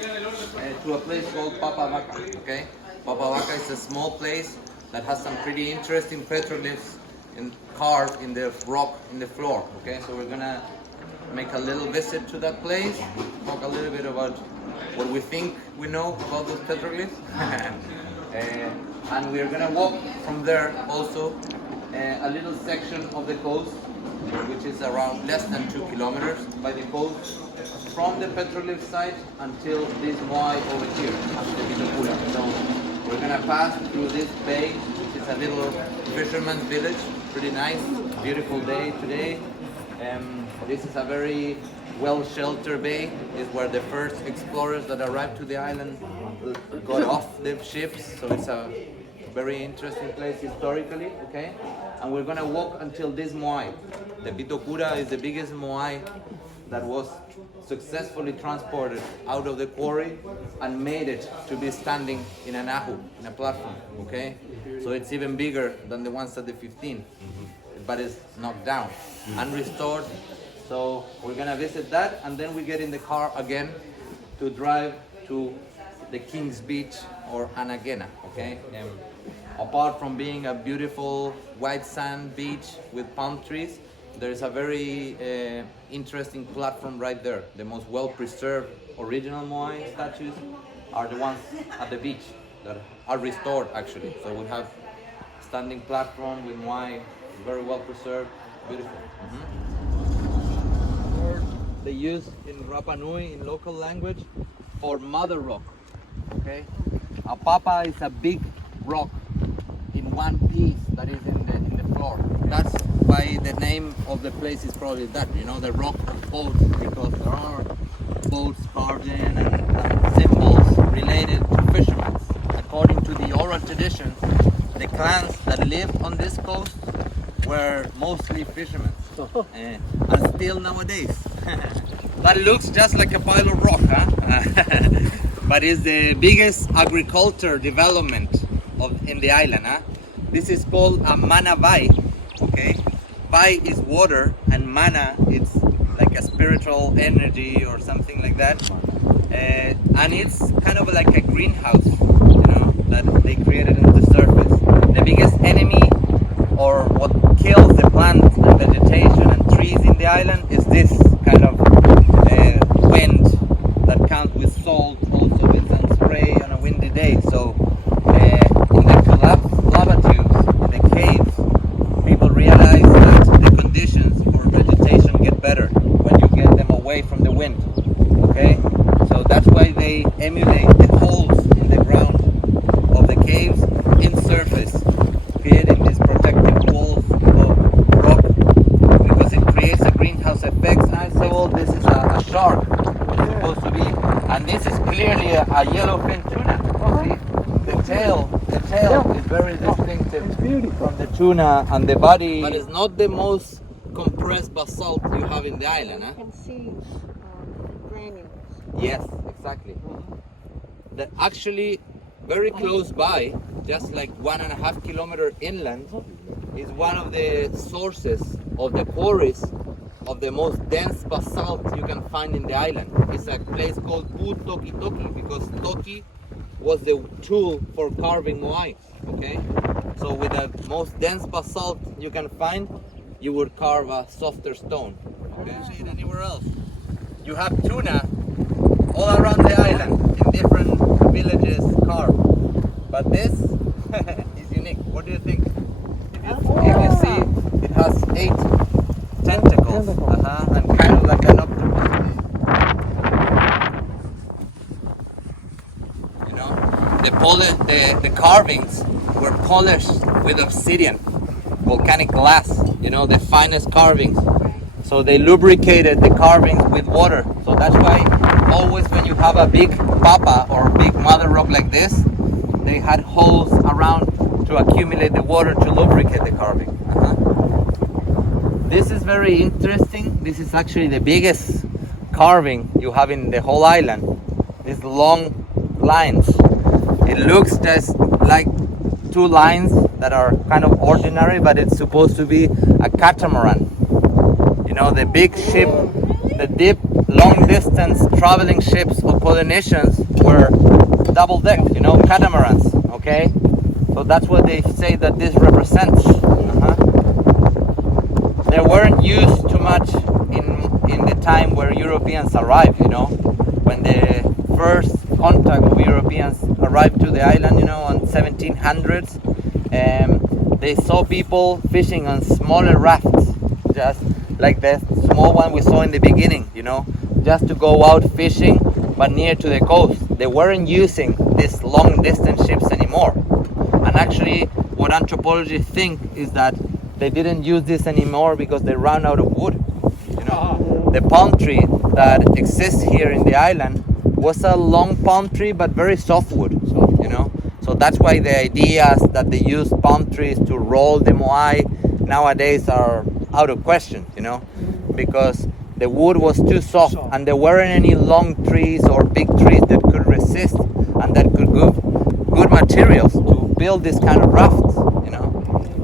to a place called Papavaca. Okay, Papavaca is a small place that has some pretty interesting petroglyphs carved in the rock in the floor. Okay, so we're gonna make a little visit to that place, talk a little bit about what we think we know about those petroglyphs, and we're gonna walk from there also a little section of the coast, which is around less than 2 kilometers by the coast, from the petroglyph site until this moai over here, the Ahu-Ature. So we're gonna pass through this bay, which is a little fisherman's village. Pretty nice, beautiful day today. This is a very well-sheltered bay. It's where the first explorers that arrived to the island got off the ships. So it's a very interesting place historically. Okay, and we're gonna walk until this moai. The Ahu-Ature is the biggest moai that was successfully transported out of the quarry and made it to be standing in an ahu, in a platform. Okay, so it's even bigger than the ones at the 15, but it's knocked down and restored. So we're gonna visit that, and then we get in the car again to drive to the King's Beach or Anakena. Okay, apart from being a beautiful white sand beach with palm trees, there is a very interesting platform right there. The most well-preserved original moai statues are the ones at the beach that are restored actually. So we have standing platform with moai, very well preserved, beautiful. Word they use in Rapa Nui in local language for mother rock. Okay, a papa is a big rock in one piece that is in the floor. That's why the name of the place is probably that, you know, the rock of boats, because there are boats carved in and symbols related to fishermen. According to the oral tradition, the clans that lived on this coast were mostly fishermen, and still nowadays. That looks just like a pile of rock, huh? But it's the biggest agriculture development in the island. Huh? This is called a mana vai. Okay, vai is water, and mana it's like a spiritual energy or something like that, and it's kind of like a greenhouse, you know, that they created on the surface. The biggest enemy, or what kills the plants and vegetation and trees in the island, is this kind of wind that comes with salt, also with some spray on a windy day. So in the collapsed lava tubes, in the caves, people realize that the conditions for vegetation get better when you get them away from the wind. Okay, so that's why they emulate the holes in the ground of the caves in surface, creating these protective walls of rock, because it creates a greenhouse effect. And so this is a shark, it's supposed to be, and this is clearly a yellowfin tuna. See? The tail is very distinctive from the tuna, and the body, but it's not the most compressed basalt you have in the island. Huh? You can see granules. Yes, exactly. Actually, very close by, just like 1.5 kilometers inland, is one of the sources of the quarries of the most dense basalt you can find in the island. It's a place called Toki because toki was the tool for carving moai. Okay, so with the most dense basalt you can find, you would carve a softer stone. Okay, you see it anywhere else. You have tuna all around the island in different villages carved, but this is unique. What do you think? If you see, it has 8 tentacles, and kind of like an octopus. You know, the carvings were polished with obsidian, volcanic glass. You know, the finest carvings. So they lubricated the carvings with water. So that's why always when you have a big papa or a big mother rock like this, they had holes around to accumulate the water to lubricate the carving. This is very interesting. This is actually the biggest carving you have in the whole island. These long lines. It looks just like 2 lines that are kind of ordinary, but it's supposed to be a catamaran. You know, the big ship, the long distance traveling ships of Polynesians were double deck, catamarans, okay? So that's what they say that this represents. They weren't used too much in the time where Europeans arrived, when the first contact of Europeans arrived to the island, on 1700s. They saw people fishing on smaller rafts, just like the small one we saw in the beginning, just to go out fishing, but near to the coast. They weren't using these long distance ships anymore. And actually, what anthropologists think is that they didn't use this anymore because they ran out of wood. The palm tree that exists here in the island was a long palm tree, but very soft wood. So that's why the ideas that they use palm trees to roll the moai nowadays are out of question. Because the wood was too soft, and there weren't any long trees or big trees that could resist and that could give good materials to build this kind of rafts.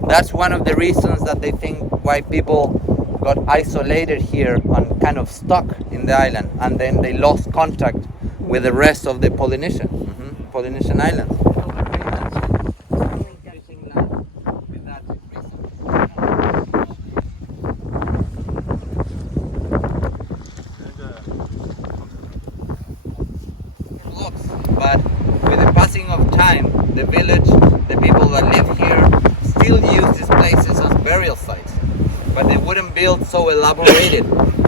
That's one of the reasons that they think why people got isolated here and kind of stuck in the island, and then they lost contact with the rest of the Polynesian islands. But with the passing of time, the village, the people that live here, still use these places as burial sites. But they wouldn't build so elaborated,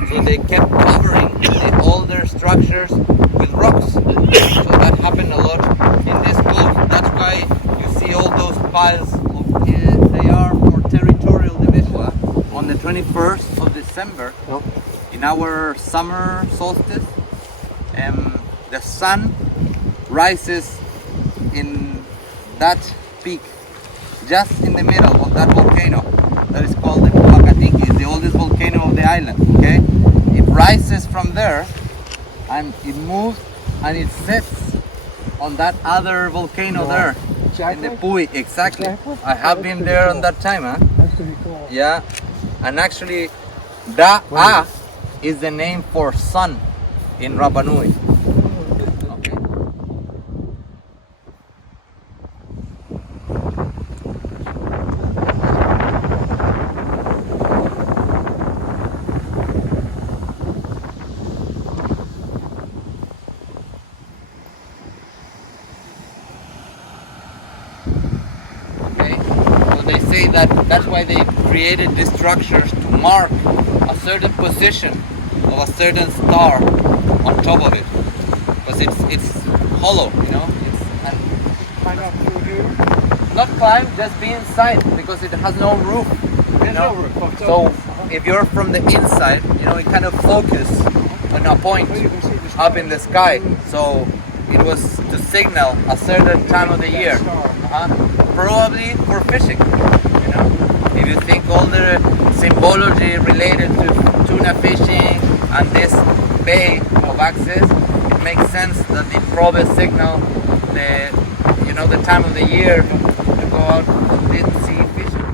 so they kept covering the older structures with rocks. So that happened a lot in this coast. That's why you see all those piles of they are for territorial division. On the 21st of December, in our summer solstice, the sun rises in that peak, just in the middle of that volcano that is called the Puakatiki. It's the oldest volcano of the island, okay? It rises from there and it moves and it sets on that other volcano there in the Pui. Exactly. I have been there on that time, huh? That's pretty cool. Yeah. And actually, Da-A is the name for sun in Rapa Nui. They say that's why they created these structures to mark a certain position of a certain star on top of it, because it's hollow, Climb up through here. Not climb, just be inside, because it has no roof. No roof. So if you're from the inside, it kind of focus on a point up in the sky. So it was to signal a certain time of the year. Probably for fishing, If you think all the symbology related to tuna fishing and this bay of access, it makes sense that they probably signal the time of the year to go out on deep sea fishing.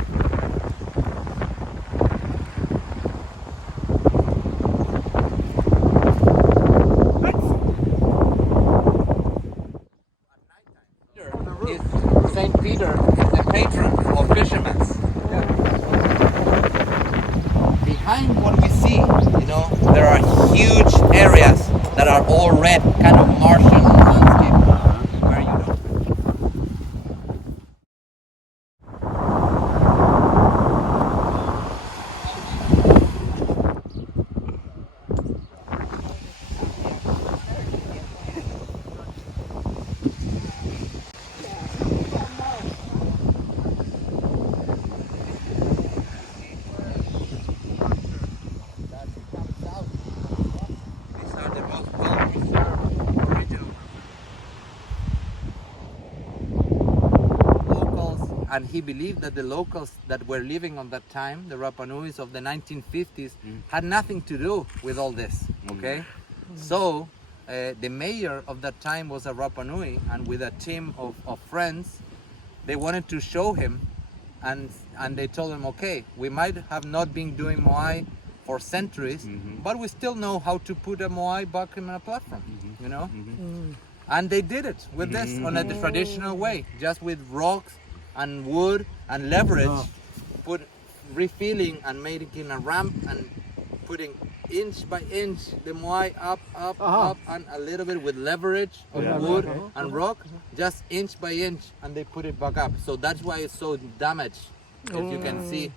St. Peter is the patron of fishermen. Behind what we see, there are huge areas that are all red, kind of Martian landscape. Where and he believed that the locals that were living on that time, the Rapa Nuis of the 1950s, had nothing to do with all this, okay? So the mayor of that time was a Rapa Nui, and with a team of friends, they wanted to show him, and they told him, okay, we might have not been doing moai for centuries, but we still know how to put a moai back in a platform, you know? And they did it with this on a traditional way, just with rocks and wood and leverage, refilling and making a ramp and putting inch by inch the moai up, and a little bit with leverage of wood and rock, just inch by inch, and they put it back up. So that's why it's so damaged. As you can see,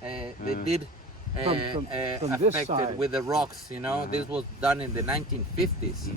they did From this affected side. with the rocks, you know. This was done in the 1950s. So